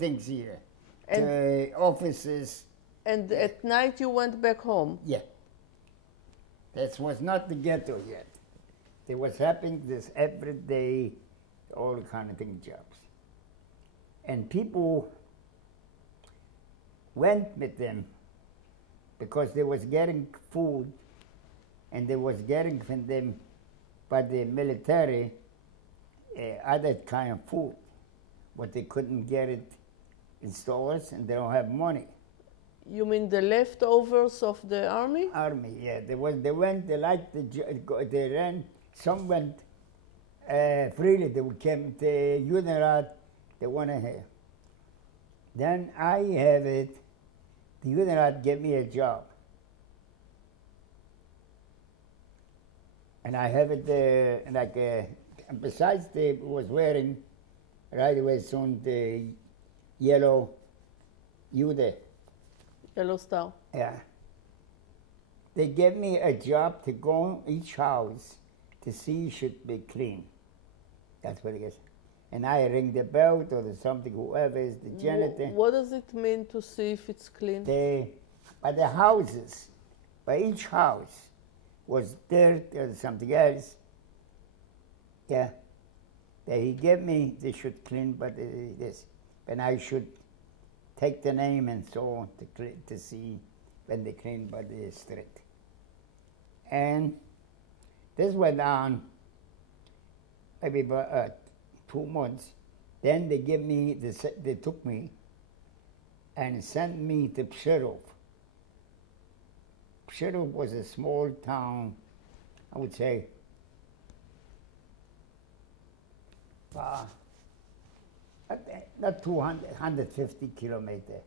things here. And- The offices. And at night you went back home. Yeah. That was not the ghetto yet. There was happening this every day, all kind of thing jobs. And people went with them because they was getting food and they was getting from them by the military other kind of food, but they couldn't get it in stores and they don't have money. You mean the leftovers of the army? Army, yeah. They went, they liked they ran, some went freely, they came to Judenrat, they went ahead. Then I have it, the Judenrat gave me a job. And I have it like, and besides they was wearing right away soon the yellow Jude. Yellow Star. Yeah. They gave me a job to go in each house to see it should be clean. That's what it is. And I ring the bell or something, whoever is the janitor. What does it mean to see if it's clean? By the houses, by each house was dirt or something else. Yeah. He gave me, they should clean, but this. And I should take the name and so on to see when they clean by the street. And this went on maybe about 2 months. Then they give me, they took me and sent me to Pshirov. Pshirov was a small town, I would say, not 200, 150 kilometers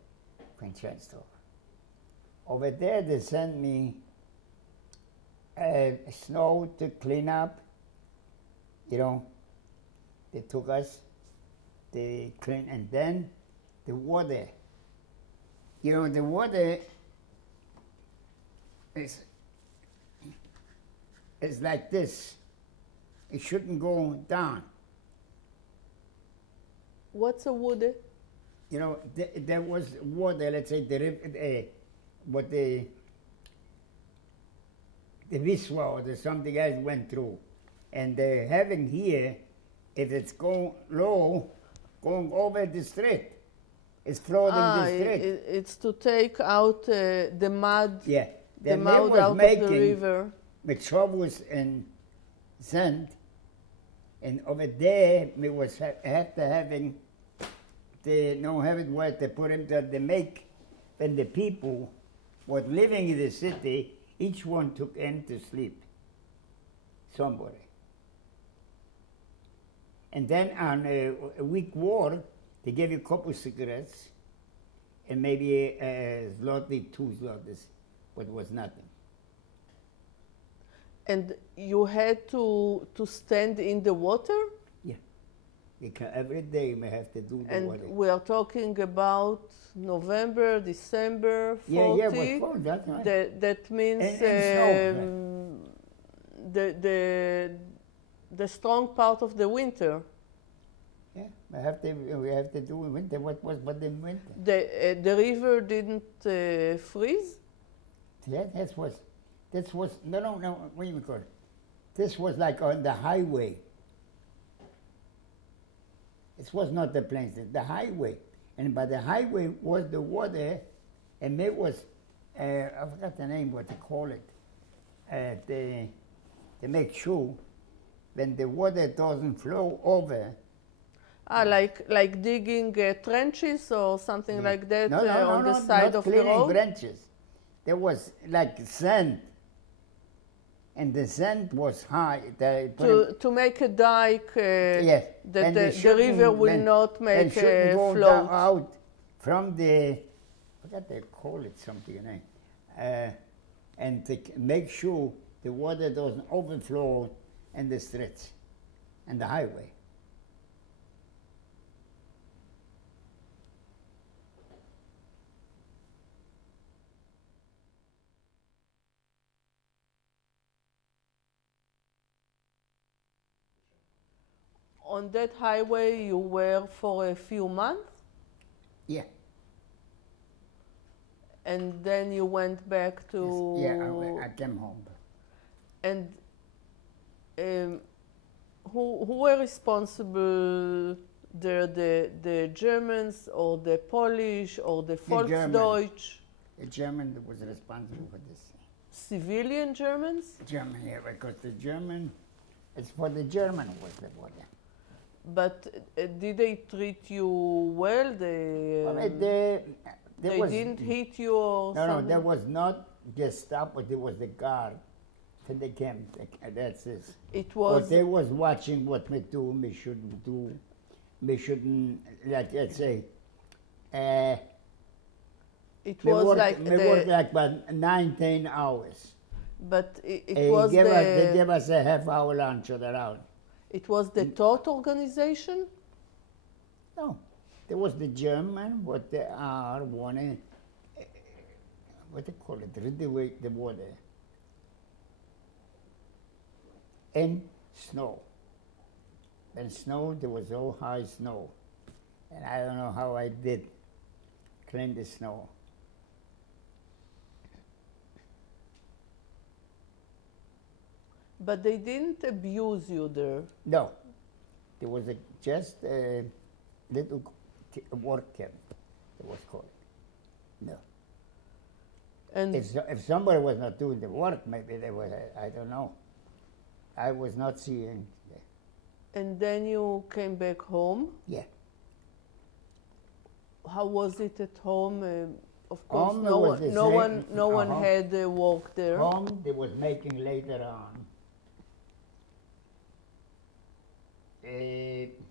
from Częstochowa. Over there, they sent me snow to clean up. You know, they took us, they clean, and then the water. You know, the water is like this. It shouldn't go down. What's a wood? You know, there was water, let's say, the river, what the Wisła or something else went through. And they're having here, if it's going low, going over the street, it's flooding the street. It's to take out the mud, yeah. the mud out of the river. With shovels and sand. And over there, we was after having the no having what they put in there, they make when the people was living in the city, each one took in to sleep. Somebody. And then on a week war, they gave you a couple of cigarettes and maybe a zloty, 2 zlotys, but it was nothing. And you had to stand in the water? Yeah. Every day we have to do the water. And we are talking about November, December, 40. Yeah, it was cold, that's right. That means and the strong part of the winter. Yeah, we have to do in winter what was but in winter. The river didn't freeze? Yeah, this was no, what do you call it? This was like on the highway. This was not the plains, the highway. And by the highway was the water, and it was, I forgot the name, what they call it. They make sure when the water doesn't flow over. Like digging trenches or something like that on the side of the road? Not cleaning trenches. There was like sand. And the sand was high. To make a dike, yes. that the river will not make a float. Go out from the, I forgot they call it something, and to make sure the water doesn't overflow in the streets and the highway. On that highway you were for a few months? Yeah. And then you went back to... Yes. Yeah, I came home. And who were responsible there, the Germans or the Polish or the Volksdeutsch? The German was responsible for this. Civilian Germans? German, yeah, because the German, it's for the German was the border. But did they treat you well? They didn't hit you or something? No, there was not Gestapo, there was the guard. So they came, that's it. It was... But they was watching what we do, we shouldn't do. We shouldn't, like, let's say, it was worked, like we worked like about 19 hours. But it was they gave us a half-hour lunch around. It was the thought organization? No, there was the German, what they are wanting, what they call it, read the water. And snow. And snow, there was so high snow. And I don't know how I did clean the snow. But they didn't abuse you there? No. There was just a little work camp, it was called. No. And if somebody was not doing the work, maybe they were, I don't know. I was not seeing. And then you came back home? Yeah. How was it at home? Of course, home no one had work there. Home they was making later on.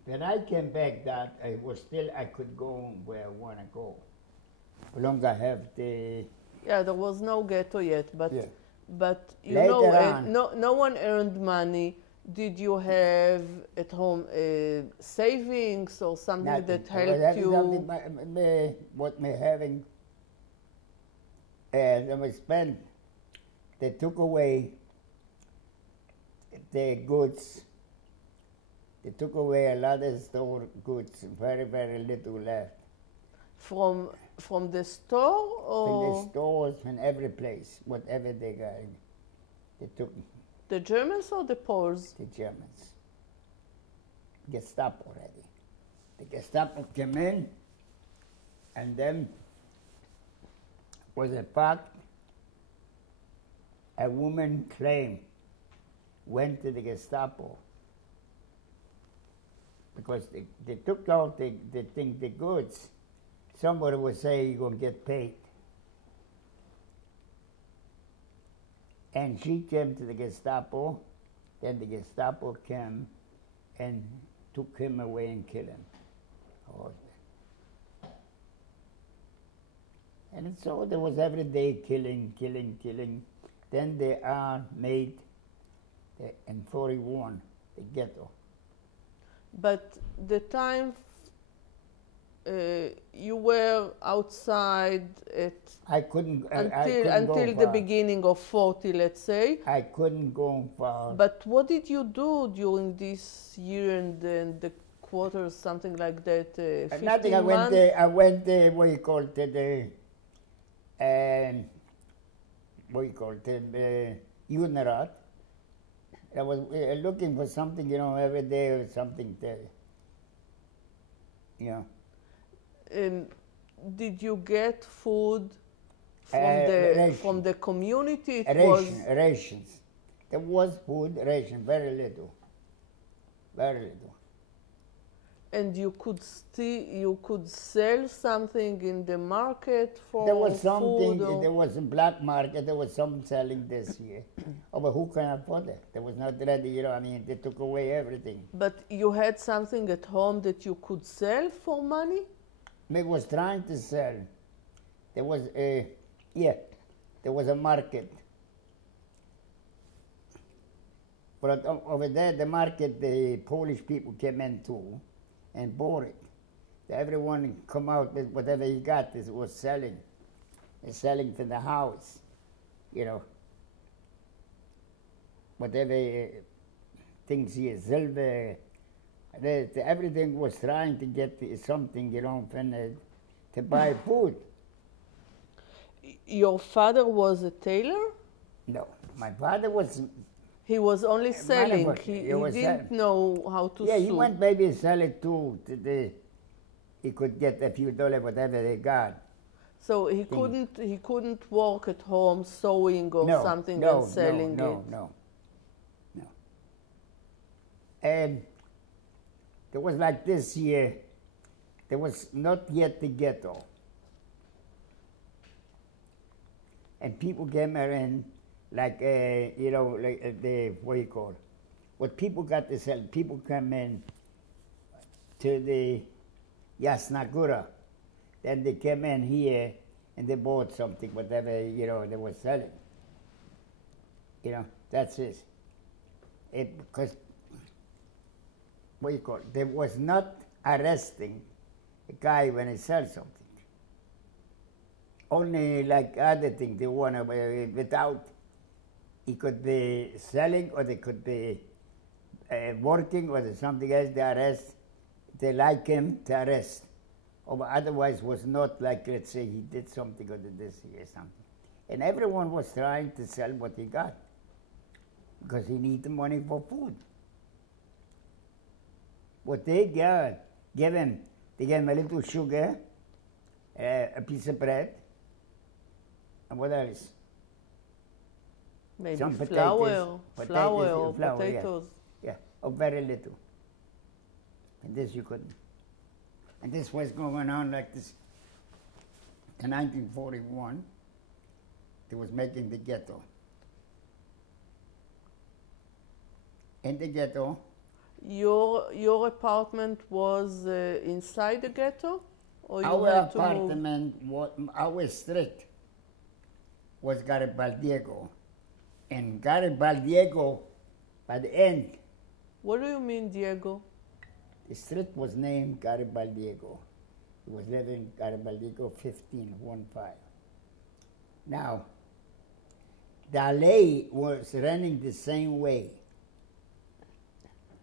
When I came back, that I could go where I want to go. As long as I have the... Yeah, there was no ghetto yet, but yeah. But you later know, no one earned money. Did you have at home savings or something Nothing. that helped you? What me having, and I spent. They took away the goods. They took away a lot of store goods. Very, very little left. From the store or? From the stores, from every place, whatever they got, they took. The Germans or the Poles? The Germans. Gestapo already. The Gestapo came in, and then was a fact. A woman claimed went to the Gestapo because they took out the goods. Somebody would say you're going to get paid. And she came to the Gestapo, then the Gestapo came and took him away and killed him. And so there was every day killing. Then they are made, in 41, the ghetto. But the time you were outside I couldn't until the beginning of 40, let's say. I couldn't go far. But what did you do during this year and then the quarters, something like that? 15 nothing. I went there. What you call it? The Unrat. I was looking for something, every day or something there. Did you get food from the community? Rations. There was food, ration, very little. And you could sell something in the market for there was something, food? There was a black market, there was some selling this year. But who can afford it? There was not ready, they took away everything. But you had something at home that you could sell for money? I was trying to sell. There was there was a market. But over there, the market, the Polish people came in too and bought it. Everyone come out with whatever he got, was selling. They're selling to the house, Whatever things here, silver, everything was trying to get something, to buy food. Your father was a tailor? No, my father was... He was only selling. He didn't know how to sew. Yeah, he went maybe sell it too. He could get a few dollars, whatever they got. So he couldn't work at home sewing or something and selling it? No. And there was like this year, there was not yet the ghetto. And people came in like, what you call it? What people got to sell, people come in to the Yasnagura. Then they came in here and they bought something, whatever, they were selling. That's it. Because, what you call it? They was not arresting a guy when he sells something. Only like other things they want to, without, he could be selling or they could be working or something else, they arrest. They like him to arrest. Or otherwise was not like, let's say, he did something or did this or something. And everyone was trying to sell what he got because he needed the money for food. What they gave him, they gave him a little sugar, a piece of bread, and what else? Maybe some flour or flour, potatoes. Yeah, or very little. And this you couldn't. And this was going on like this. In 1941, they was making the ghetto. In the ghetto. Your apartment was inside the ghetto? Or you our had to apartment, our street was Garibaldiego. And Garibaldiego, by the end. What do you mean, Diego? The street was named Garibaldiego. He was living Garibaldiego 15. Now, the alley was running the same way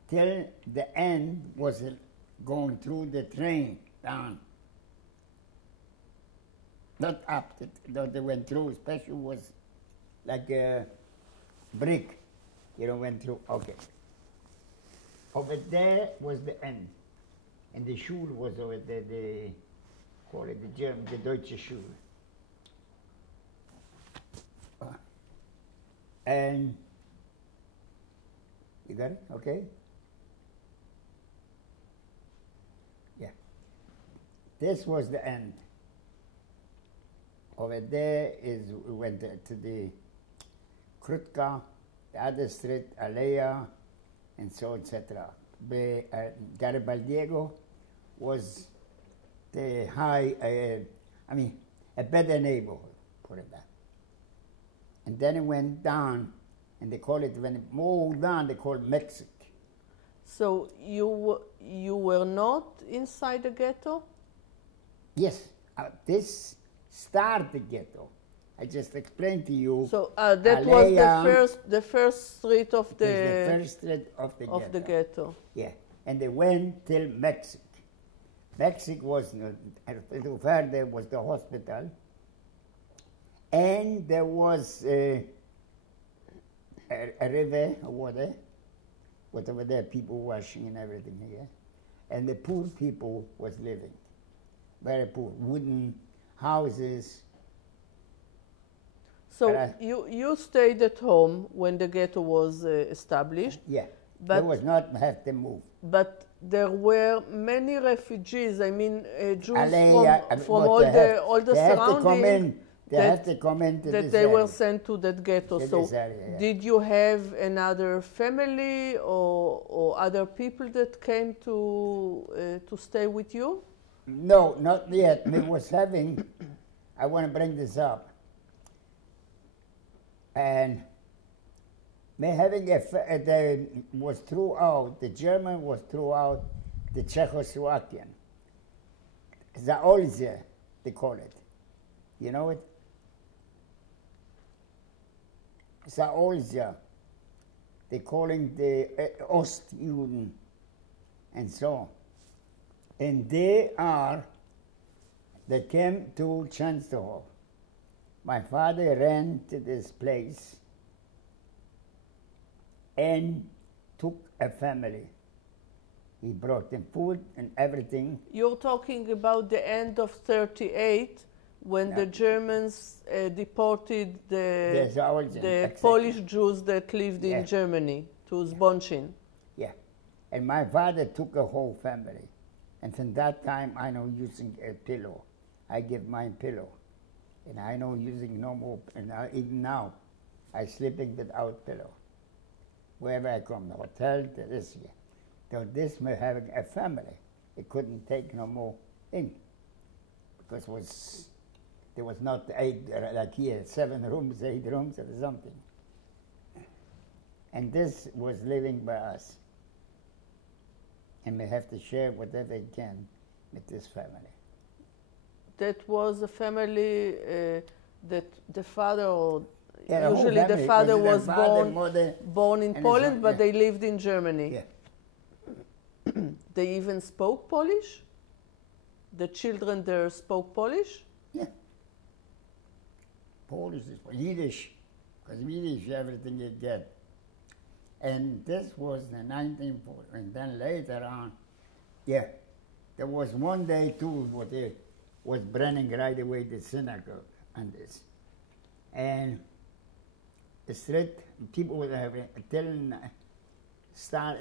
till the end was going through the train down. Not up, they went through, especially was like a brick, went through, okay. Over there was the end. And the Schule was over there, call it the German, the Deutsche Schule. And, you got it? Okay? Yeah. This was the end. Over there we went to the Krutka, the other street, Alea, and so etc. Garibaldiego was the high, a better neighborhood, put it that. And then it went down, and they call it, when it moved down, they call it Mexico. So you were not inside the ghetto? Yes, this started the ghetto. I just explained to you. So that was the first street of the first street of the ghetto. Yeah, and they went till Mexico. Mexico was a little further was the hospital, and there was a river, a water, whatever there, people washing and everything here, and the poor people was living, very poor, wooden houses. So you stayed at home when the ghetto was established? Yeah, there was not have to move. But there were many refugees, Jews from all the surroundings. They have to come into that this they area. Were sent to that ghetto. So did you have another family or other people that came to stay with you? No, not yet. We was having, I want to bring this up. And me having there was throughout, the German was throughout the Czechoslovakian. Zaolzie, they call it. You know it? Zaolzie. They calling the Ostjuden and so on. And they are They came to Częstochowa. My father ran to this place and took a family. He brought them food and everything. You're talking about the end of 1938, when the Germans deported the Polish Jews that lived in Germany to Zbonchin. Yeah. And my father took a whole family. And from that time, I know using a pillow. I give my pillow. And I know using no more. And even now, I sleeping without pillow. Wherever I come, the hotel, to this year. So this may having a family. It couldn't take no more in. Because there was not 8, like here, 7 rooms, 8 rooms or something. And this was living by us. And we have to share whatever we can with this family. That was a family that the father, or yeah, usually the father was born in Poland, but they lived in Germany. Yeah. They even spoke Polish? The children there spoke Polish? Yeah. Polish is Yiddish, because Yiddish everything you get. And this was the 1940, and then later on, there was one day too, what they was burning right away the synagogue on this. And the street, people were telling,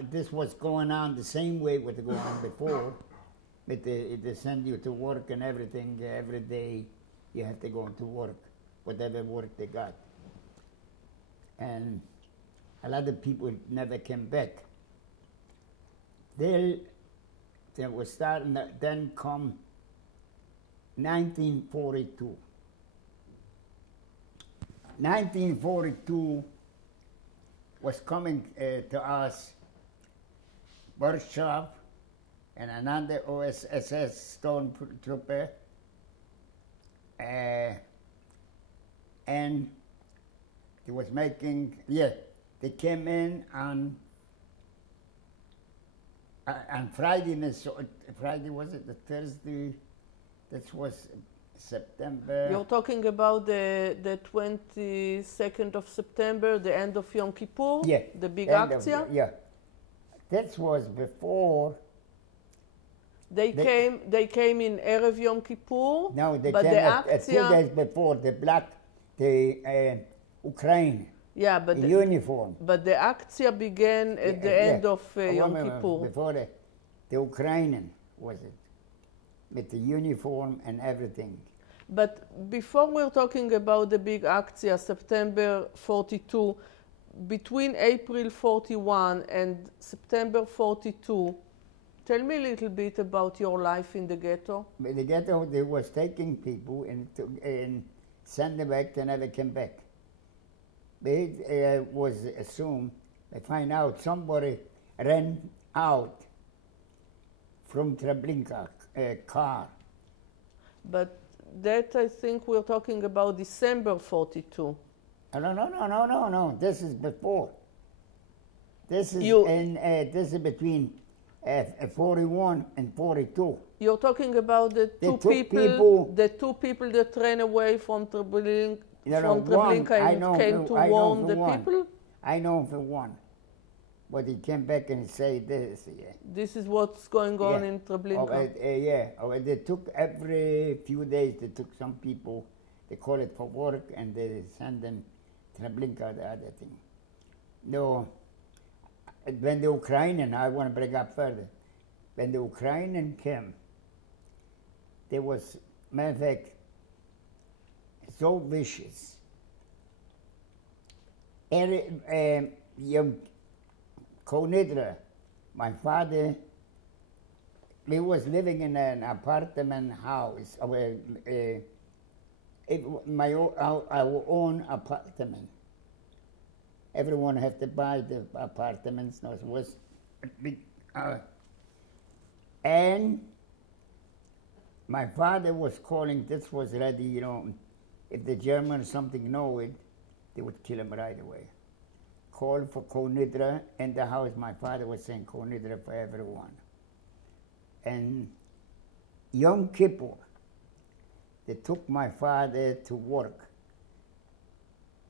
this was going on the same way what going on before, but they send you to work and everything, every day you have to go to work, whatever work they got. And a lot of people never came back. They was starting, then come 1942. 1942 was coming to us, Warsaw and another OSS stormtrooper, and he was making, they came in on Friday, Friday was it, the Thursday, that was September. You're talking about the 22nd of September, the end of Yom Kippur? Yeah. The big akcja? Yeah. That was before. They came in Erev Yom Kippur? No, they but came the 2 days before, the Ukraine. Yeah, but the uniform. But the akcja began at the end of Yom Kippur. Before the Ukrainian, was it? With the uniform and everything. But before we're talking about the big akcja, September 42, between April 41 and September 42, tell me a little bit about your life in the ghetto. In the ghetto, they was taking people and send them back, they never came back. It was assumed, they find out somebody ran out from Treblinka car. But that, I think we're talking about December 42. No. This is before. This is this is between 41 and 42. You're talking about the two people that ran away from Treblinka and came to warn the people? I know for one. But he came back and said this. Yeah. This is what's going on in Treblinka? They took every few days, they took some people, they call it for work, and they send them Treblinka, the other thing. No, when the Ukrainian, I want to bring up further, when the Ukrainian came, there was, matter of fact, so vicious. Konidra, my father, we was living in an apartment house, our own apartment. Everyone had to buy the apartments. No, it was big, and my father was calling. This was ready, you know. If the Germans something know it, they would kill him right away. Called for Konidra in the house. My father was saying Konidra for everyone. And Yom Kippur, they took my father to work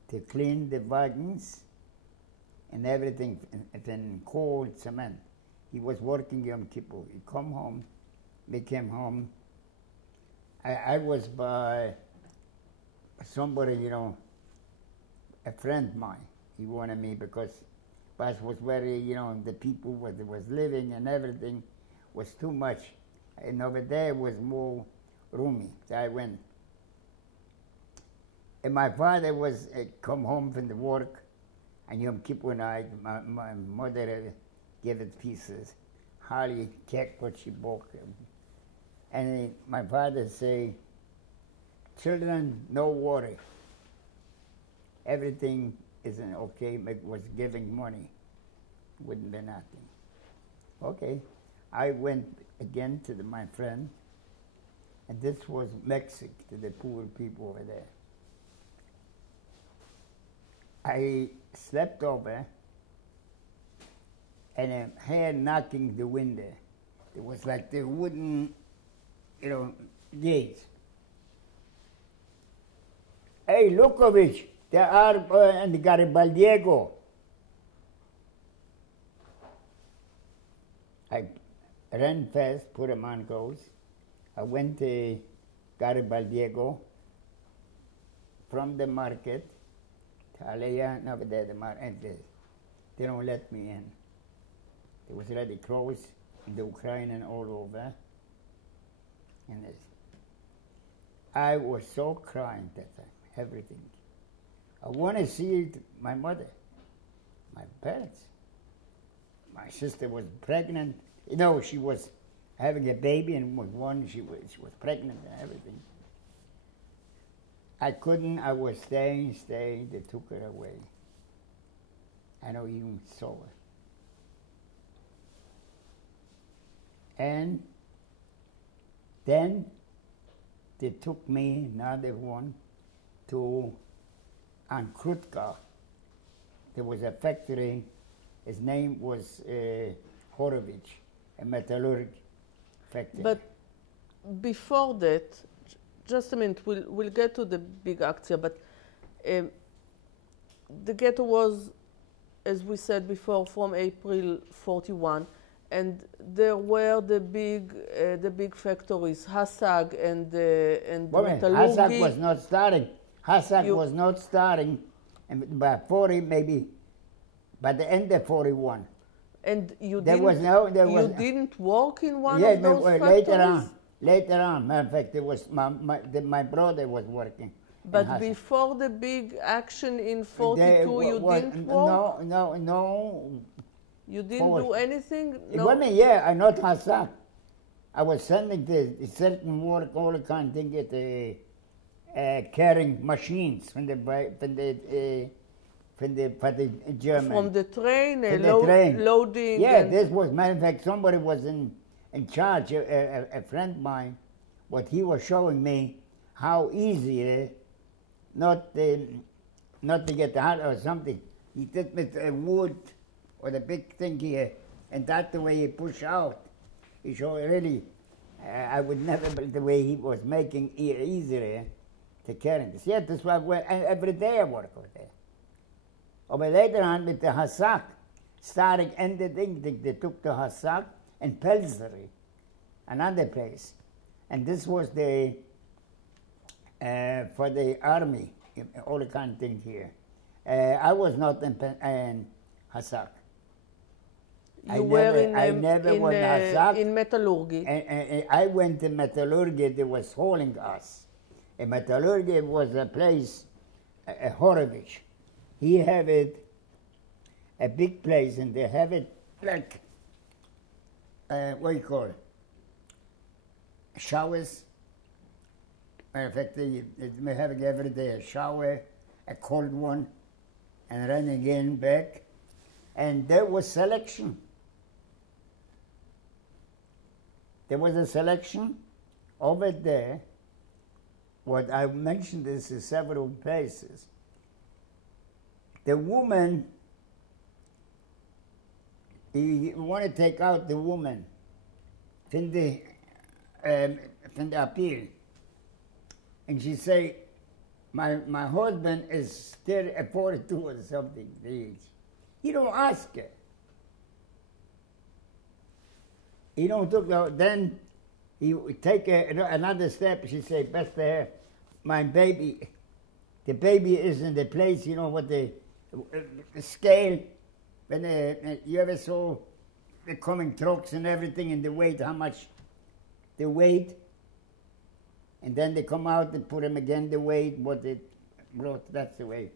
to clean the wagons and everything in cold cement. He was working Yom Kippur. He come home, we came home. I was by somebody, you know, a friend of mine. He wanted me because Bas was very, you know, the people where they was living and everything was too much. And over there was more roomy. So I went. And my father was come home from the work, and Yom Kippur night, my mother gave it pieces. Hardly checked what she bought. And my father say, children, no worry. Everything isn't okay, but was giving money. Wouldn't be nothing. Okay. I went again to my friend, and this was Mexico, to the poor people over there. I slept over, and I heard knocking the window. It was like the wooden, you know, gates. Hey, Lewkowicz, they are in the Garibaldiego. I ran fast, put them on clothes. I went to Garibaldiego from the market to Alea, over there, the market. They don't let me in. It was already closed in the Ukraine and all over. And I was so crying that time, everything. I want to see my mother, my parents. My sister was pregnant. You know, she was having a baby, and with one, she was pregnant and everything. I couldn't, I was staying, they took her away. I know you saw her. And then they took me, another one, to Ankrutka. There was a factory, his name was Horowitz, a metallurg factory. But before that, just a minute, we'll get to the big akcja, but the ghetto was, as we said before, from April 41, and there were the big factories, Hasag and Metallurgy. Hasag was not starting. Hasag was not starting, and by 40 maybe, by the end of 41. And you didn't work in one of those factories? Later on, matter of fact, it was my brother was working. But before the big action in 42, you didn't work? No. You didn't do anything? No. I'm not Hassan. I was sending the certain work, all the kind of thing at the carrying machines for the German. From the train, train. Loading. Yeah, this was, matter of fact, somebody was in charge, a friend of mine, what he was showing me how easy it is not to get the heart or something. He did with a wood or the big thing here, and that's the way he push out. He showed really, I would never believe the way he was making it easier to carry this. Yeah, that's why every day I work over there. But later on with the Hasak, starting ending, they took the Hasak and Pelzeri, another place. And this was the for the army, all the kind of things here. I was not in Hasak. I never was in Hasak. In Metallurgy. And I went to Metallurgy, they was hauling us. And Metallurgy was a place, Horowitz. He have it, a big place, and they have it like, what do you call it? Showers. Matter of fact, they having every day a shower, a cold one, and then again back. And there was selection. There was a selection over there. What I mentioned this in several places. The woman, you want to take out the woman from the appeal. And she say, my husband is still at 42 or something, the age. He don't ask her. He don't took no, then he would take another step. She say, best to her, my baby, the baby is in the place, you know, what the scale, when you ever saw the coming trucks and everything and the weight, how much the weight, and then they come out and put them again, the weight, what they brought, that's the way.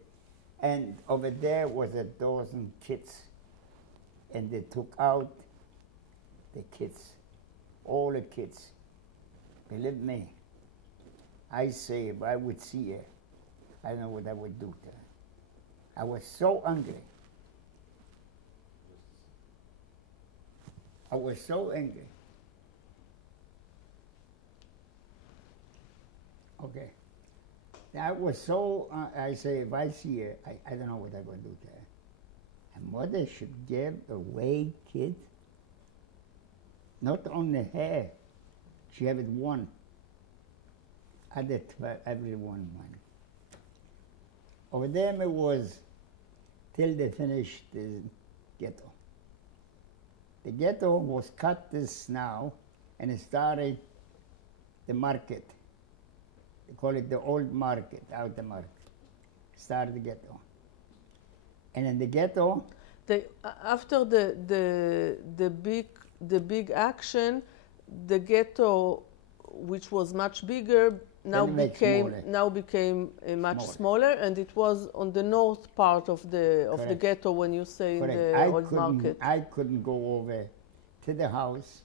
And over there was 12 kids, and they took out the kids, all the kids. Believe me, I say if I would see her, I don't know what I would do to her. I was so angry. I was so angry. Okay. I was so, I say, if I see her, I don't know what I'm going to do to her. A mother should give away kids. Not only her, she had one. Other 12, everyone one. Over there it was till they finished the ghetto. The ghetto was cut this now, and it started the market. They call it the old market, outer market. Started the ghetto. And in the ghetto, after the big action, the ghetto, which was much bigger, now became much smaller, and it was on the north part of the ghetto when you say in the old market. I couldn't go over to the house